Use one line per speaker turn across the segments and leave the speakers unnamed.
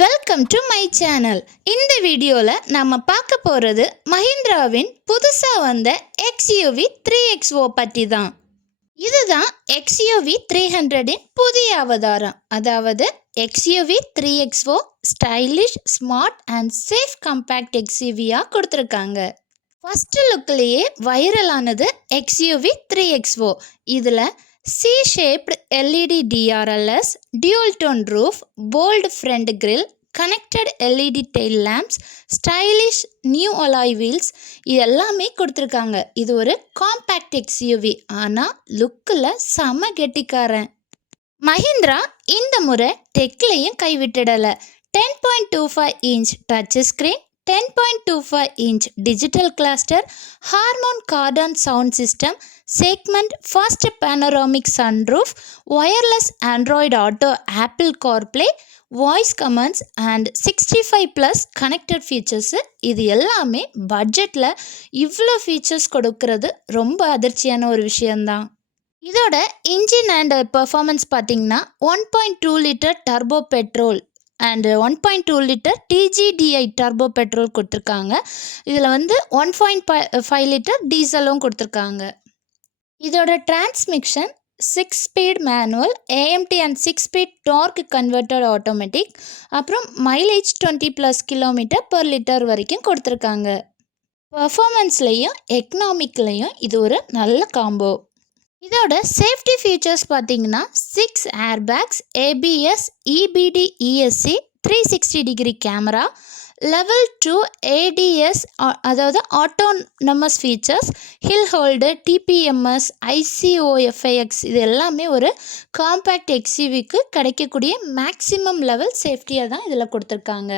Welcome to my channel இந்த வீடியோவில் நம்ம பார்க்க போகிறது மஹிந்திராவின் புதுசாக வந்த எக்ஸ்யூவி த்ரீ எக்ஸ்ஓ பற்றி தான் இதுதான் எக்ஸ்யூவி த்ரீ ஹண்ட்ரடின் புதிய அவதாரம். அதாவது XUV three XO stylish smart and safe compact எக்ஸ்யூவியாக கொடுத்துருக்காங்க. ஃபஸ்ட்டு லுக்லேயே வைரலானது எக்ஸ்யூவி த்ரீ எக்ஸ்ஓ இதில் C shaped LED DRLs dual tone roof bold front grille connected LED tail lamps stylish new alloy wheels இது எல்லாமே கொடுத்துருக்காங்க. இது ஒரு காம்பேக்ட் எக்ஸ்யூவி ஆனால் லுக்கில் செம கெட்டிக்காரன். மஹிந்திரா இந்த முறை டெக்லையும் கைவிட்டுடலை. Ten point two five inch touch screen ten point two five inch digital cluster Harman Kardon sound system segment first panoramic sunroof wireless Android auto Apple CarPlay voice commands and sixty five plus connected features இது எல்லாமே பட்ஜெட்டில் இவ்வளோ features கொடுக்கறது ரொம்ப அதிர்ச்சியான ஒரு விஷயந்தான் இதோட இன்ஜின் அண்ட் பெர்ஃபார்மன்ஸ் பார்த்தீங்கன்னா one point two litre turbo petrol and one point two litre TGDI turbo petrol கொடுத்துருக்காங்க. இதில் வந்து ஒன் பாயிண்ட் ஃபைவ் லிட்டர் டீசலும் கொடுத்துருக்காங்க. இதோட transmission six speed manual AMT and six speed torque converted automatic அப்புறம் mileage twenty plus kilometre per litre வரைக்கும் கொடுத்துருக்காங்க. பர்ஃபார்மன்ஸ்லேயும் எக்கனாமிக்லேயும் இது ஒரு நல்ல காம்போ இதோட சேஃப்டி ஃபீச்சர்ஸ் பார்த்தீங்கன்னா six airbags ABS EBD ESC three sixty degree camera level two ADAS அதாவது autonomous features hill hold TPMS ISOFIX இது எல்லாமே ஒரு காம்பேக்ட் எக்ஸிவிக்கு கிடைக்கக்கூடிய மேக்ஸிமம் லெவல் சேஃப்டியாக தான் இதில் கொடுத்துருக்காங்க.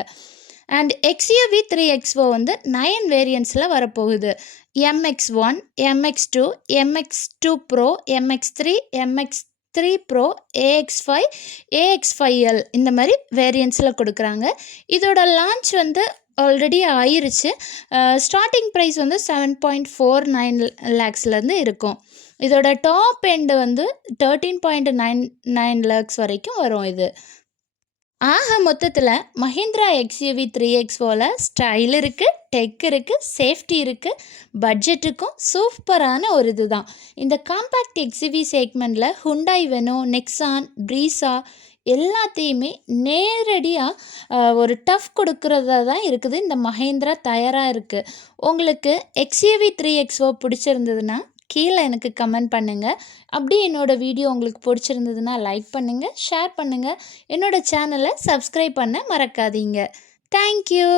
அண்ட் எக்ஸ்யூவி த்ரீ எக்ஸ்ஓ வந்து நயன் வேரியன்ஸில் வரப்போகுது. MX one MX two MX two pro MX three MX three pro AX five AX five L இந்த மாதிரி வேரியன்ஸில் கொடுக்குறாங்க. இதோட லான்ச் வந்து ஆல்ரெடி ஆயிருச்சு. ஸ்டார்டிங் ப்ரைஸ் வந்து செவன் பாயிண்ட் ஃபோர் நைன் லேக்ஸ்லேருந்து இருக்கும். இதோட டாப் எண்டு வந்து thirteen point nine nine lakhs வரைக்கும் வரும் இது. ஆக மொத்தத்தில் மஹிந்திரா எக்ஸ்யூவி த்ரீ எக்ஸ் போல் ஸ்டைல் இருக்குது டெக் இருக்குது சேஃப்டி இருக்குது பட்ஜெட்டுக்கும் சூப்பரான ஒரு இது தான் இந்த காம்பேக்ட் எக்ஸ்யூவி செக்மெண்ட்டில் ஹுண்டாய் வெனோ நெக்ஸான் ப்ரீஸா எல்லாத்தையுமே நேரடியாக ஒரு டஃப் கொடுக்குறதா தான் இருக்குது. இந்த மஹேந்திரா தயாராக இருக்குது உங்களுக்கு எக்ஸ்யூவி த்ரீ எக்ஸ்ஓ பிடிச்சிருந்ததுன்னா கீழே எனக்கு கமெண்ட் பண்ணுங்கள் அப்படி என்னோடய வீடியோ உங்களுக்கு பிடிச்சிருந்ததுன்னா லைக் பண்ணுங்கள் ஷேர் பண்ணுங்கள் என்னோடய சேனலை சப்ஸ்கிரைப் பண்ண மறக்காதீங்க. தேங்க்யூ